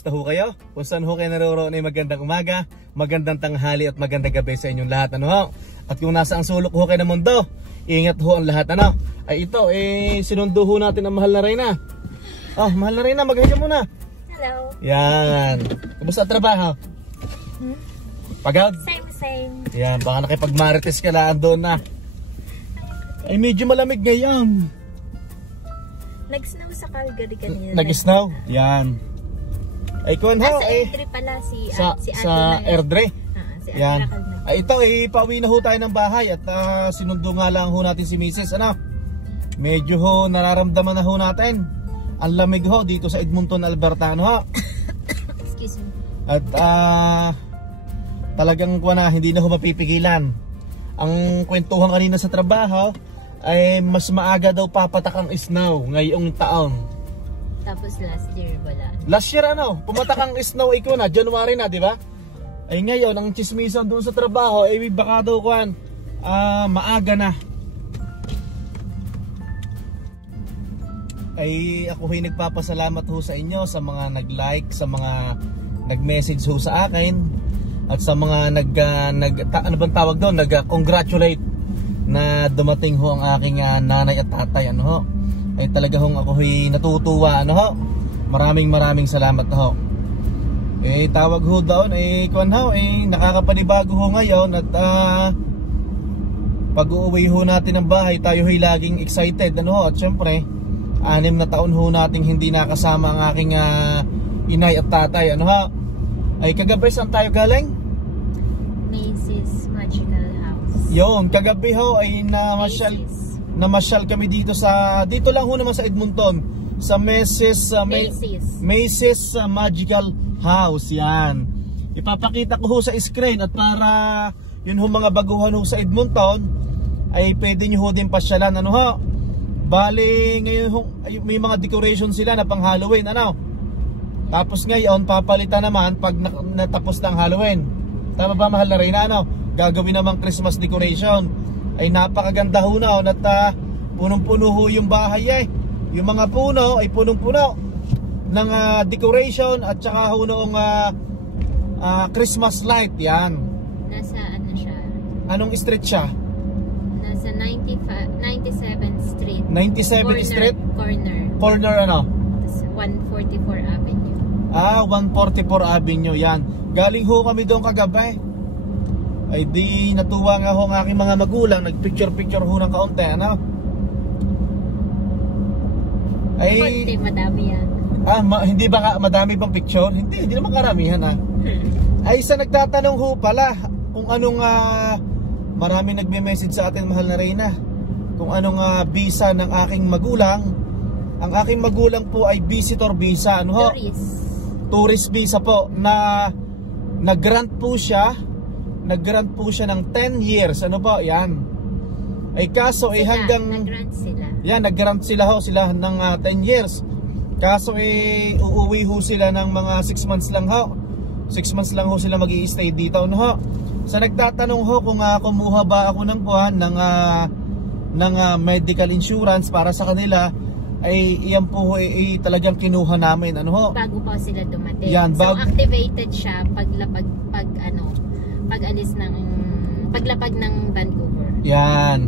Kumusta ho kayo? Kung saan ho kayo naroroon ay magandang umaga, magandang tanghali at magandang gabi sa inyong lahat, ano ho? At kung nasa ang sulok ho kayo ng mundo, ingat ho ang lahat, ano? Ay ito, sinundo ho natin ang mahal na Reyna. Oh, mahal na Reyna, maghiga muna. Hello. Yan. Kumusta ang trabaho? Pagod? Same. Yan, baka nakipagmarites ka lang doon na. Ay medyo malamig ngayon. Nag-snow sa Calgary kanina. Nag-snow? Yan. Ay kung ho, sa Airdrie pala si sa Airdrie. Si yan. Ay ito, pauwi na ho tayo ng bahay at sinundo nga lang ho natin si Mrs. Ano? Medyo ho nararamdaman na ho natin ang lamig ho dito sa Edmonton, Alberta, ano ho? Excuse me. At talagang hindi na ho mapipigilan. Ang kwentuhan kanina sa trabaho ay mas maaga daw papatak ang snow ngayong taon. Tapos last year wala. Last year pumatak ang snow iko na, January na, di ba? Ay ngayon, ang chismisan doon sa trabaho ay baka daw maaga na. Ay ako ay nagpapasalamat ho sa inyo sa mga nag-like, sa mga nag-message ho sa akin at sa mga nag-congratulate na dumating ho ang aking nanay at tatay, ano ho. Ay talaga hong ako ay natutuwa, ano ho. Maraming salamat na ho. Tawag ho doon, nakakapanibago ho ngayon at pag uuwi ho natin ng bahay, tayo ay laging excited, ano ho. At syempre, 6 na taon ho nating hindi nakasama ang aking inay at tatay, ano ho. Ay kagabi saan tayo galing? Macy's Magical House. Yon, kagabi ho ay namasyal kami dito lang ho naman sa Edmonton, sa Macy's Magical House. Yan, ipapakita ko ho sa screen at para yun ho mga baguhan ho sa Edmonton ay pwede nyo ho din pasyalan, ano ho. Bali ngayon ho, may mga decoration sila na pang Halloween, ano. Tapos ngayon papalitan naman pag natapos ng Halloween. Tama ba mahal na Reyna, ano? Gagawin namang Christmas decoration. Ay napakaganda ho na at punong-puno ho yung bahay Yung mga puno ay punong-puno ng decoration at saka ho noong Christmas light. Yan. Nasa ano siya? Anong street siya? Nasa 97th Street. 97th Street? Corner ano? 144 Avenue. 144 Avenue, yan. Galing ho kami doon kagabi. Ay di natuwa nga ho ng aking mga magulang. Nagpicture ho ng kaunti, ano? Ay madami yan. Hindi ba madami bang picture? Hindi naman karamihan Ay sa nagtatanong ho pala kung anong marami nagme-message sa atin mahal na Reyna. Kung anong visa ng aking magulang. Ang aking magulang po ay visitor visa, ano ho? Tourist visa po na nag-grant po siya ng 10 years, ano po? Yan. Ay kaso hanggang nag-grant sila ng 10 years. Kaso uuwi ho sila ng mga 6 months lang ho. 6 months lang ho sila mag-i-stay dito, ano ho? Sa nagtatanong ho kung kumuha ba ako ng ng medical insurance para sa kanila, ay iyan po talagang kinuha namin, ano ho? Bago pa sila dumating. Yan, so activated siya paglapag ng Vancouver. Yan.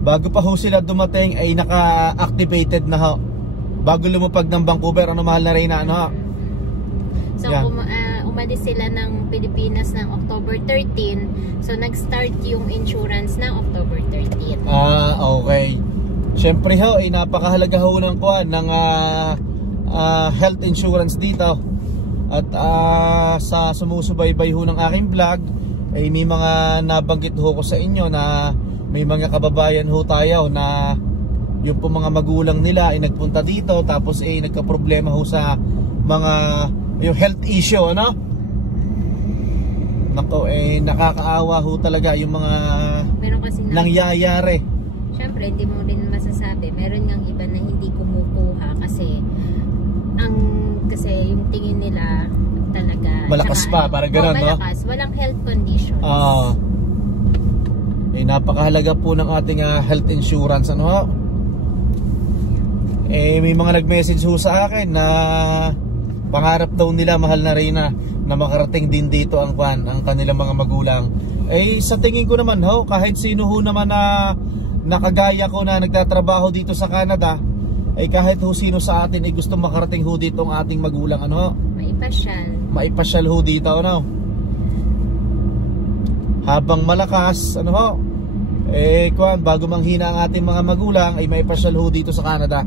Bago pa ho sila dumating ay naka-activated na ho. Bago lumapag ng Vancouver, ano mahal na Reyna, ano ho? So umalis sila ng Pilipinas ng October 13. So nag-start yung insurance ng October 13. Okay. Siyempre ho, napakahalaga ho ng health insurance dito. At sa sumusubaybay ho ng aking vlog, ay may mga nabanggit ho ko sa inyo na may mga kababayan ho tayo na yung po mga magulang nila ay nagpunta dito tapos nagka-problema ho sa mga yung health issue, ano? Nako, nakakaawa ho talaga yung mga nangyayari. Siyempre, hindi mo rin masasabi. Meron ngang iba na hindi kumukuha kasi yung tingin nila talaga malakas pa, parang gano'n, no? Malakas, walang health conditions. Napakahalaga po ng ating health insurance, ano ho? May mga nag-message ho sa akin na Pangarap daw nila, mahal na Reyna, na makarating din dito ang kanilang mga magulang. Eh sa tingin ko naman ho, kahit sino ho naman na nakagaya ko na nagtatrabaho dito sa Canada, ay kahit ho sino sa atin ay gusto makarating ho dito ang ating magulang, ano? Maipasyal ho dito, ano? Habang malakas, ano ho? Eh bago manghina ang ating mga magulang ay maipasyal ho dito sa Canada.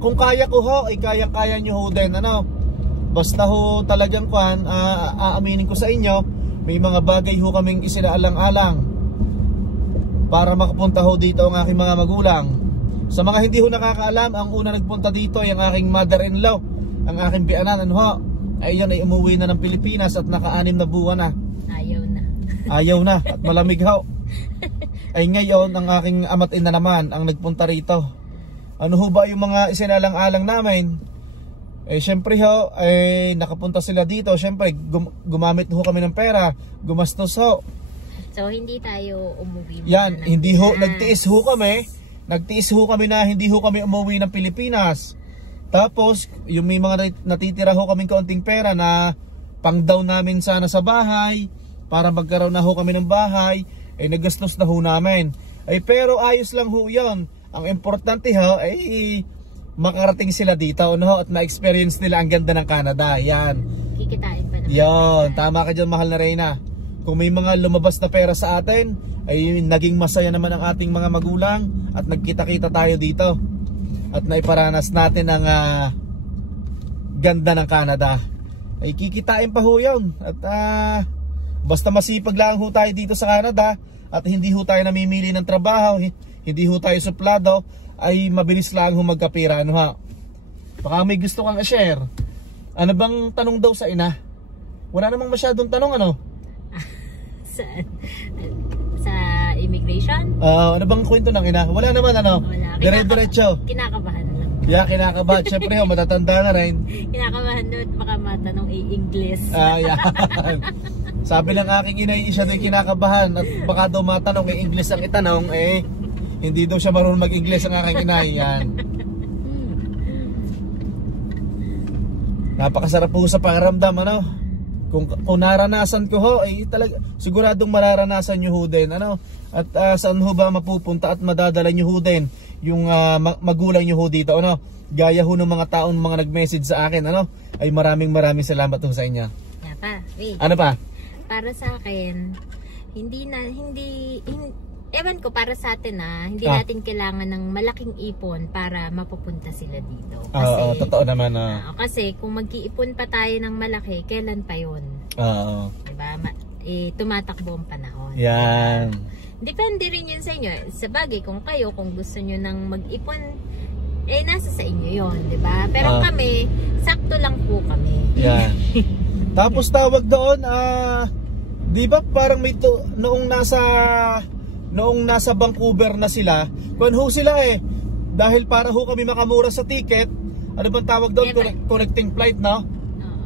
Kung kaya ko ho, ay kaya-kaya nyo ho din, ano? Basta ho talagang aaminin ko sa inyo, may mga bagay ho kaming isinaalang-alang para makapunta ho dito ang aking mga magulang. Sa mga hindi ho nakakaalam, ang una nagpunta dito ay ang aking mother-in-law, ang aking bianan, ano ho? Ay yun ay umuwi na ng Pilipinas at naka-6 na buwan na. Ayaw na at malamig ho. Ay ngayon ang aking ama't ina naman ang nagpunta rito. Ano ho ba yung mga isinalang-alang namin? Eh syempre ho, nakapunta sila dito. Syempre gumamit ho kami ng pera, gumastos ho. So hindi tayo umuwi. Yan, hindi ho, nagtiis ho kami na hindi ho kami umuwi ng Pilipinas. Tapos yung may mga natitira ho kaming kaunting pera na pang down namin sana sa bahay, para magkaroon na ho kami ng bahay, ay nagastos na ho namin. Ay pero ayos lang ho yun. Ang importante ho ay makarating sila dito, no? At ma-experience nila ang ganda ng Canada. Yan. Kikitain pa naman. Yan, tama ka dyan, mahal na Reyna. Kung may mga lumabas na pera sa atin, ay naging masaya naman ang ating mga magulang at nagkita-kita tayo dito. At naiparanas natin ang ganda ng Canada. Ay kikitain pa ho yun. At basta masipag lang ho tayo dito sa Canada at hindi ho tayo namimili ng trabaho, hindi ho tayo suplado, ay mabilis lang ho magkapira, ano ha? Baka may gusto kang i-share. Ano bang tanong daw sa ina? Wala namang masyadong tanong, ano? Sa immigration? Ano bang kwento ng ina? Wala naman, ano? Wala. Dire-diretso. Kinakabahan lang. Yeah, kinakabahan. Siyempre ho, matatanda na rin. Kinakabahan doon, baka matanong i-English. Yan. Sabi ng aking inay, siya do'y kinakabahan at baka daw matanong English ang itanong, hindi daw siya marunong mag-English ang aking inay. Yan. Napakasarap po sa pakiramdam, ano? Kung naranasan ko ho, talaga, siguradong mararanasan nyo ho din, ano? At saan ho ba mapupunta at madadala nyo ho din yung magulang nyo ho dito, ano? Gaya ho ng mga taong mga nag-message sa akin, ano? Ay maraming salamat ho sa inyo. Wait. Ano pa? Para sa akin, ewan ko, para sa atin hindi natin kailangan ng malaking ipon para mapupunta sila dito. Kasi, totoo naman. Kasi kung mag-iipon pa tayo ng malaki, kailan pa yun? Diba? Tumatakbo ang panahon. Yan. Depende rin yun sa inyo. Sabagay, kung gusto nyo nang mag-ipon, nasa sa inyo yun, diba? Pero kami, sakto lang po kami. Yan. Tapos tawag doon, di ba parang may noong nasa Vancouver na sila, kung ho sila dahil para ho kami makamura sa ticket, ano bang tawag doon? Connecting flight, no?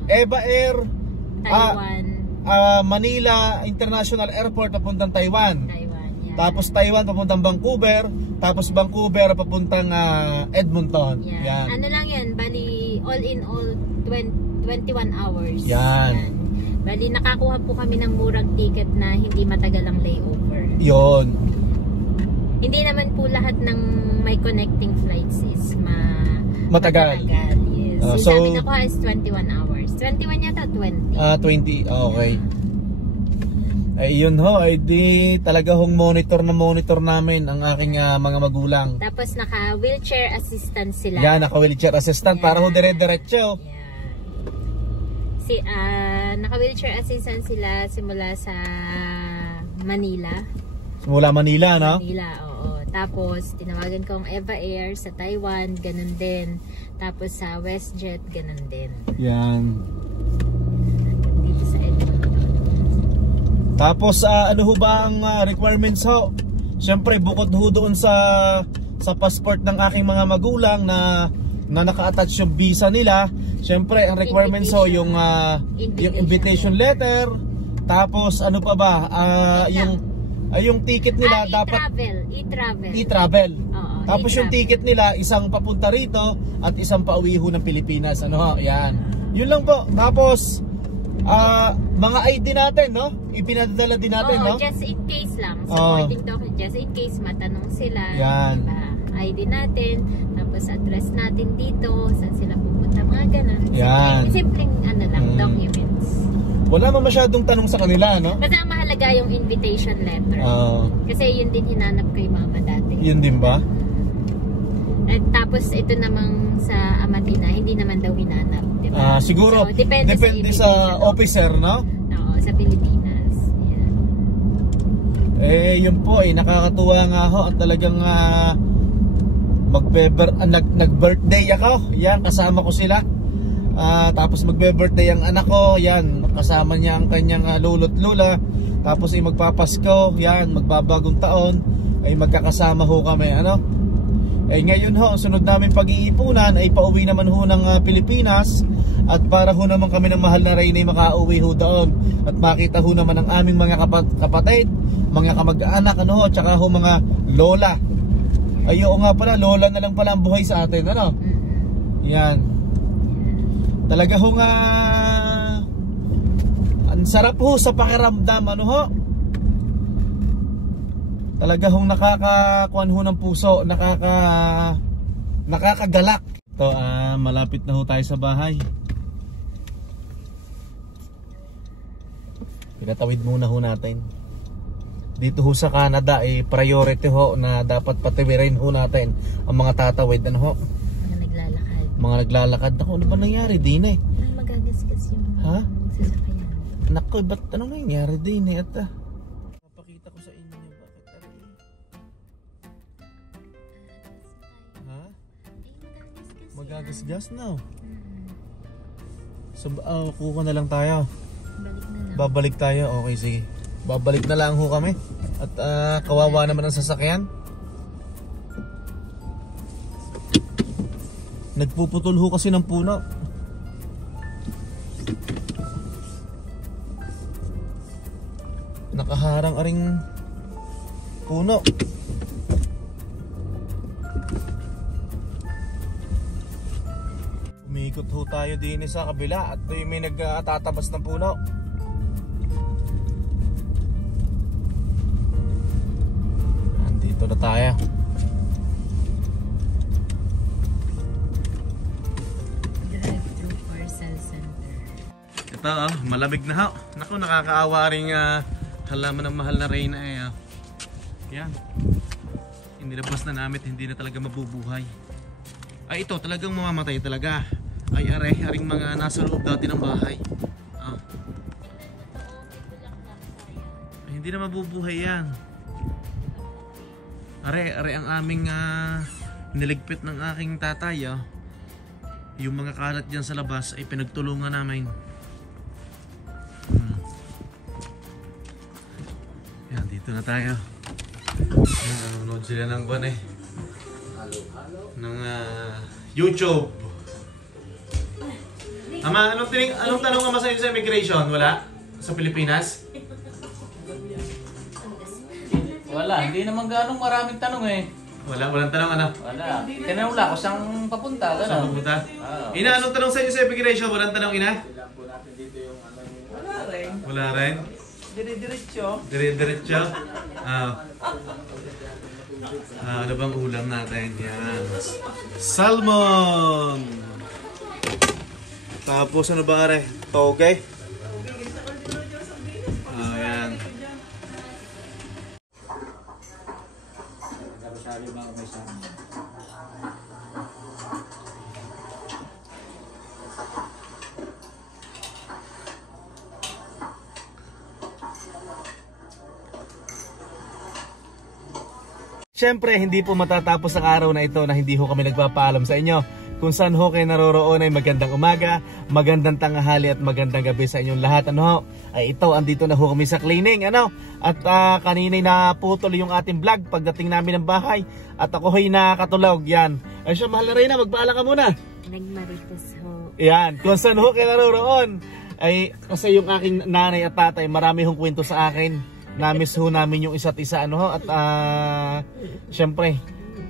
Eva Air, Taiwan, Manila International Airport papuntang Taiwan. Yan. Tapos Taiwan papuntang Vancouver, tapos Vancouver papuntang Edmonton. Yan. Ano lang yan, bali all in all 21 hours. Yan. Bali nakakuha po kami ng murang ticket na hindi matagal ang layover. Yon. Hindi naman po lahat ng may connecting flights is matagal. Yes. So sabi nakuha is 21 hours. 21 yata, 20. 20. Okay. Ay yun ho, ay di talaga hong monitor namin ang aking mga magulang. Tapos naka wheelchair assistant sila. Yan, naka wheelchair assistant para ho dire-diretso. Naka-wheelchair assistant sila simula sa Manila. Simula Manila, no? Manila, oo. Tapos, tinawagan ko ang Eva Air sa Taiwan, ganun din. Tapos sa WestJet, ganun din. Yan. Dito sa Edmonton. Tapos, ano ho ba ang requirements ho? Siyempre, bukod ho doon sa passport ng aking mga magulang na naka-attach yung visa nila. Siyempre, ang requirements ho yung invitation letter. Tapos ano pa ba? Yung ticket nila dapat e-travel. E-travel. Oo, Tapos yung ticket nila, isang papunta rito at isang pauwi ho ng Pilipinas. Ano ho, yan. Yun lang po. Tapos, mga ID natin, no? Ipinadala din natin, no? just in case lang. Supporting document, just in case matanong sila. Yan. Diba? ID natin, tapos address natin dito, saan sila pupunta, mga ganun. Yan. Simpleng ano lang, documents. Wala man masyadong tanong sa kanila, no? Basta mahalaga yung invitation letter. Kasi yun din hinanap ko yung mama dati. Yun din ba? At tapos ito namang sa Amatina, hindi naman daw hinanap. Diba? Siguro, So, depende sa officer, no? Oo, sa Pilipinas. Yan. Yun po, nakakatuwa nga ho. At talagang nag-birthday ako. Yan, kasama ko sila. Tapos magbe-birthday ang anak ko. Yan, kasama niya ang kanyang lolo't lola. Tapos magpapasko. Yan, magbabagong taon. Ay magkakasama ho kami. Ano? Ngayon ho, ang sunod namin pag-iipunan ay pauwi naman ho ng Pilipinas. At para ho naman kami ng mahal na Reyna ay makauwi ho doon. At makita ho naman ang aming mga kapatid, mga kamag-anak, ano ho, tsaka ho mga lola. Ay oo nga pala, lola na lang pala ang buhay sa atin, ano? Yan. Talaga ho nga, ang sarap ho sa pakiramdam, ano ho? Talaga hong nakakakuan ho ng puso, nakakagalak. Ito, malapit na ho tayo sa bahay. Pinatawid muna ho natin. Dito ho sa Canada, priority ho na dapat patiwirin ho natin ang mga tatawid. Ano ho? Mga naglalakad. Mga naglalakad. Ako, ano ba nangyari din eh? Ay, magagasgas yung sasakyan. Naku, ba't anong nangyari din eh? At papakita ko sa inyo. Bakit aray? Ha? Magagasgas na. So, kuha na lang tayo. Babalik tayo. Okay, sige. Babalik na lang ho kami. At kawawa naman ang sasakyan. Nagpuputol ho kasi ng puno. Nakaharang aring puno. Umikot ho tayo din sa kabila at may nagtatabas ng puno. Andito na tayo. Drive-thru parcel center. Ito malamig na ho. Naku, nakakaawa ring halaman ng mahal na Reyna eh. Yan. Inilabas na namin, hindi na talaga mabubuhay. Ay ito, talagang mamamatay talaga. Ay aring mga nasa loob dati ng bahay. Ay, hindi na mabubuhay yan. Are ang aming niligpit ng aking tatay. Yung mga kalat dyan sa labas ay pinagtulungan namin. Yan, dito na tayo. Nanonood sila ng buwan eh. Ng YouTube. Ama, anong tanong ama sa immigration? Wala? Sa Pilipinas? Wala, hindi naman ganong maraming tanong eh. Walang tanong ano? Wala. Tinanong lang ako saan papunta, gano'n. Saan pupunta? Ina, anong tanong sa inyo sa immigration? Walang tanong, ina? Wala rin. Wala rin? Dire-diretso. Dire-diretso? Ano bang ulam natin? Yan. Salmon! Tapos ano ba are? Toge? Yan. Siyempre, hindi po matatapos ang araw na ito na hindi ho kami nagpapaalam sa inyo. Kung saan ho kayo naroroon ay magandang umaga, magandang tanghali at magandang gabi sa inyong lahat. Ano ho? Ay ito, andito na ho kami sa cleaning. Ano? At kanina'y naputol yung ating vlog pagdating namin ng bahay. At ako ho'y nakatulog. Yan. Ay siya, mahal na Reyna, magpaalam ka muna. Nagmaritos ho. Yan. Kung saan ho kayo naroroon ay kasi yung aking nanay at tatay marami hong kwento sa akin. Namiss ho namin yung isa't isa, ano ho, at syempre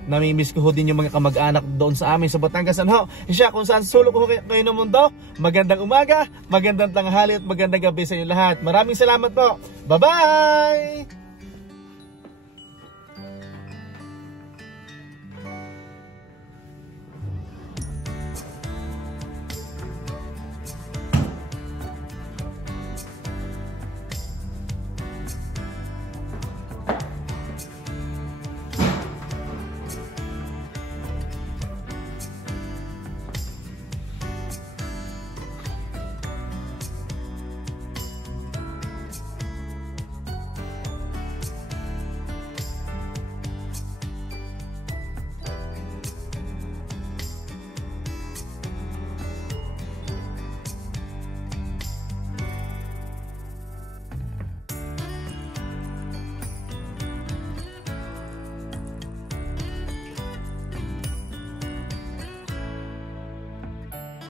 namimiss ko ho din yung mga kamag-anak doon sa amin sa Batangas. Ano? Siya, kung saan sulok ko kayo ng mundo, magandang umaga, magandang tanghali at magandang gabi sa inyo lahat. Maraming salamat po. Bye-bye!